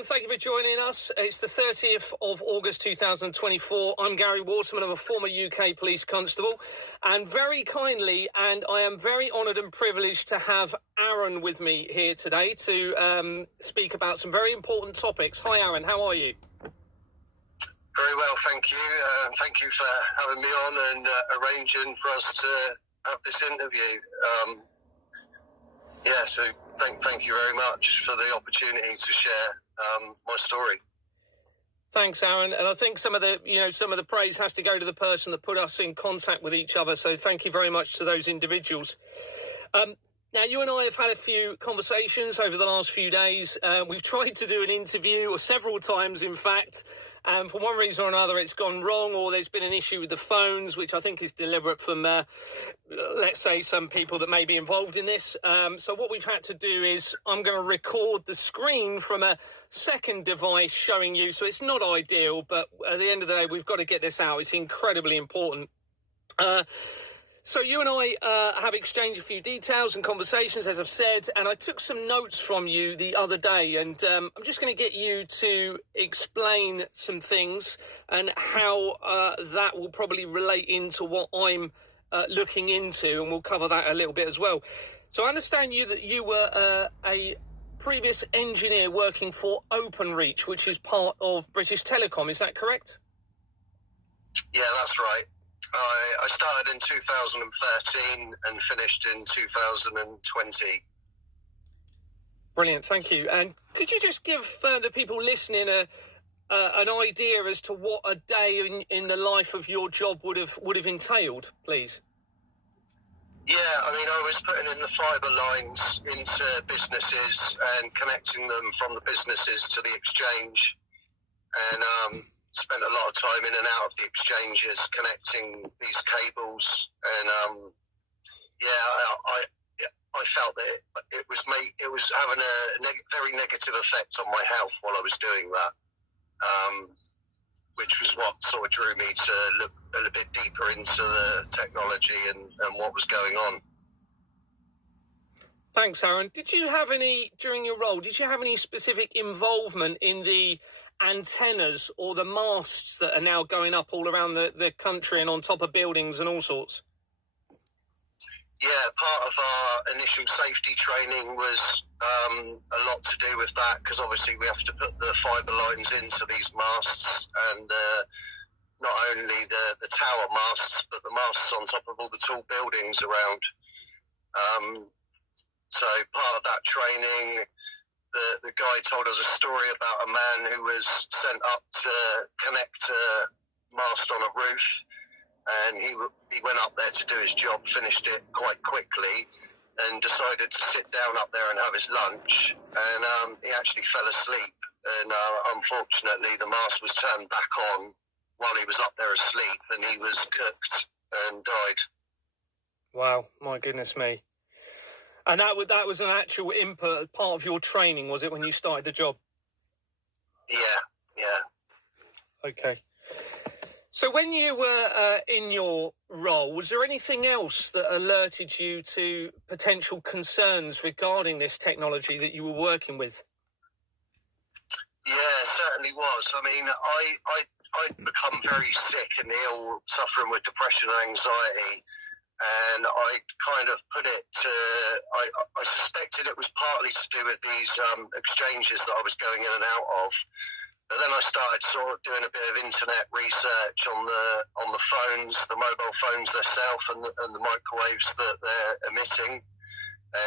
Aaron, thank you for joining us. It's the 30th of August 2024. I'm Gary Waterman. I'm a former UK police constable. And very kindly, and I am very honoured and privileged to have Aaron with me here today to speak about some very important topics. Hi, Aaron. How are you? Very well, thank you. Thank you for having me on and arranging for us to have this interview. So thank you very much for the opportunity to share my story. Thanks, Aaron. And I think some of the praise has to go to the person that put us in contact with each other. So thank you very much to those individuals. Now, you and I have had a few conversations over the last few days. We've tried to do an interview, or several times, in fact. And for one reason or another, it's gone wrong, or there's been an issue with the phones, which I think is deliberate from, let's say, some people that may be involved in this. So what we've had to do is I'm going to record the screen from a second device showing you. So it's not ideal, but at the end of the day, we've got to get this out. It's incredibly important. So you and I have exchanged a few details and conversations, as I've said, and I took some notes from you the other day, and I'm just going to get you to explain some things and how that will probably relate into what I'm looking into, and we'll cover that a little bit as well. So I understand that you were a previous engineer working for Openreach, which is part of British Telecom. Is that correct? Yeah, that's right. I started in 2013 and finished in 2020. Brilliant, thank you. And could you just give the people listening an idea as to what a day in the life of your job would have entailed, please? Yeah, I mean, I was putting in the fibre lines into businesses and connecting them from the businesses to the exchange, and spent a lot of time in and out of the exchanges connecting these cables, and I felt that it was having a very negative effect on my health while I was doing that, which was what sort of drew me to look a little bit deeper into the technology and what was going on. Thanks, Aaron. During your role, did you have any specific involvement in the antennas or the masts that are now going up all around the country and on top of buildings and all sorts? Yeah, part of our initial safety training was a lot to do with that, because obviously we have to put the fibre lines into these masts, and not only the tower masts, but the masts on top of all the tall buildings around. So part of that training, the guy told us a story about a man who was sent up to connect a mast on a roof, and he went up there to do his job, finished it quite quickly, and decided to sit down up there and have his lunch, and he actually fell asleep, and unfortunately the mast was turned back on while he was up there asleep, and he was cooked and died. Wow, my goodness me. And that was an actual input, part of your training, was it, when you started the job? Yeah. Okay. So when you were in your role, was there anything else that alerted you to potential concerns regarding this technology that you were working with? Yeah, certainly was. I mean, I'd become very sick and ill, suffering with depression and anxiety. And I kind of put it to, I suspected it was partly to do with these exchanges that I was going in and out of. But then I started sort of doing a bit of internet research on the phones, the mobile phones themselves, and the microwaves that they're emitting.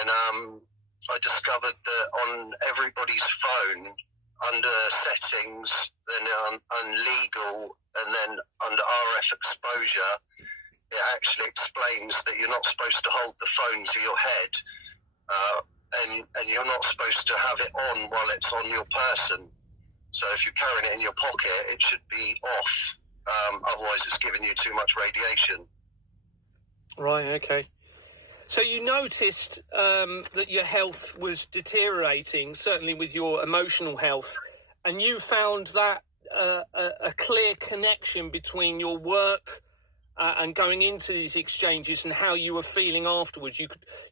And I discovered that on everybody's phone, under settings, then on legal, and then under RF exposure, it actually explains that you're not supposed to hold the phone to your head, and you're not supposed to have it on while it's on your person. So if you're carrying it in your pocket, it should be off. Otherwise, it's giving you too much radiation. Right, okay. So you noticed that your health was deteriorating, certainly with your emotional health, and you found that a clear connection between your work and going into these exchanges and how you were feeling afterwards.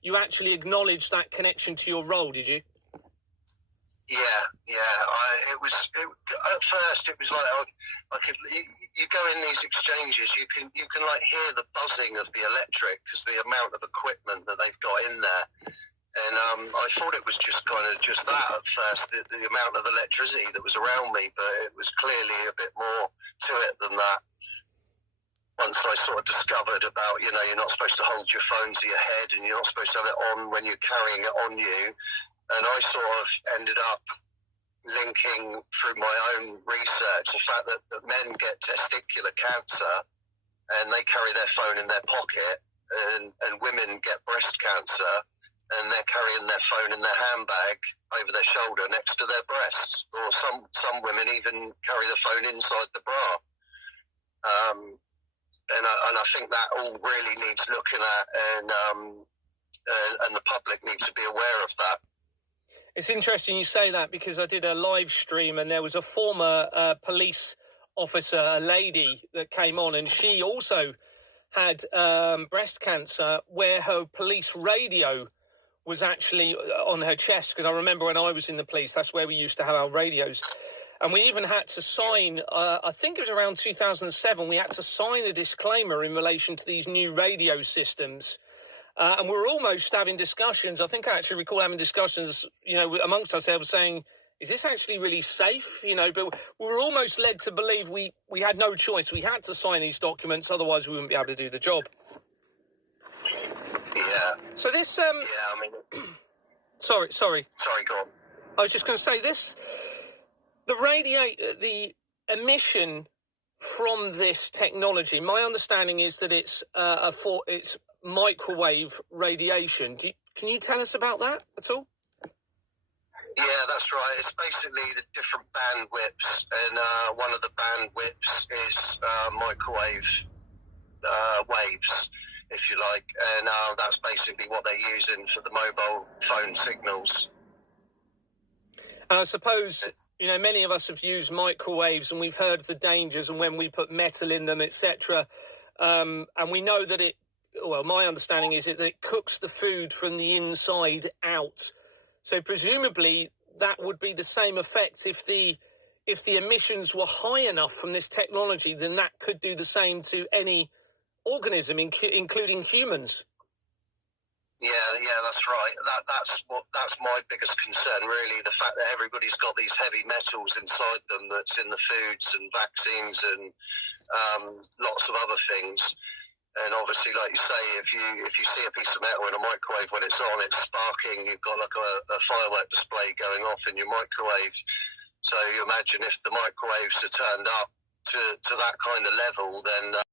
You actually acknowledged that connection to your role, did you? At first it was like I could. You go in these exchanges, you can like hear the buzzing of the electric because the amount of equipment that they've got in there. And I thought it was just that at first, the amount of electricity that was around me, but it was clearly a bit more to it than that. Once I sort of discovered about, you're not supposed to hold your phone to your head and you're not supposed to have it on when you're carrying it on you. And I sort of ended up linking through my own research the fact that men get testicular cancer and they carry their phone in their pocket, and women get breast cancer and they're carrying their phone in their handbag over their shoulder next to their breasts, or some women even carry the phone inside the bra. And I think that all really needs looking at, and the public needs to be aware of that. It's interesting you say that, because I did a live stream and there was a former police officer, a lady that came on, and she also had breast cancer, where her police radio was actually on her chest, because I remember when I was in the police, that's where we used to have our radios. And we even had to sign, I think it was around 2007, we had to sign a disclaimer in relation to these new radio systems. And we were almost having discussions. I think I actually recall having discussions, amongst ourselves, saying, is this actually really safe? But we were almost led to believe we had no choice. We had to sign these documents, otherwise we wouldn't be able to do the job. Yeah. So this... yeah, I mean... Sorry, go on. I was just going to say this. The emission from this technology, my understanding is that it's it's microwave radiation. Can you tell us about that at all? Yeah, that's right. It's basically the different bandwidths, and one of the bandwidths is microwave waves, if you like, and that's basically what they're using for the mobile phone signals. And I suppose, many of us have used microwaves and we've heard of the dangers and when we put metal in them, etc. And we know that my understanding is that it cooks the food from the inside out. So presumably that would be the same effect if the emissions were high enough from this technology, then that could do the same to any organism, including humans. Yeah, that's right. That's my biggest concern, really. The fact that everybody's got these heavy metals inside them that's in the foods and vaccines and lots of other things. And obviously, like you say, if you see a piece of metal in a microwave when it's on, it's sparking. You've got like a firework display going off in your microwave. So you imagine if the microwaves are turned up to that kind of level, then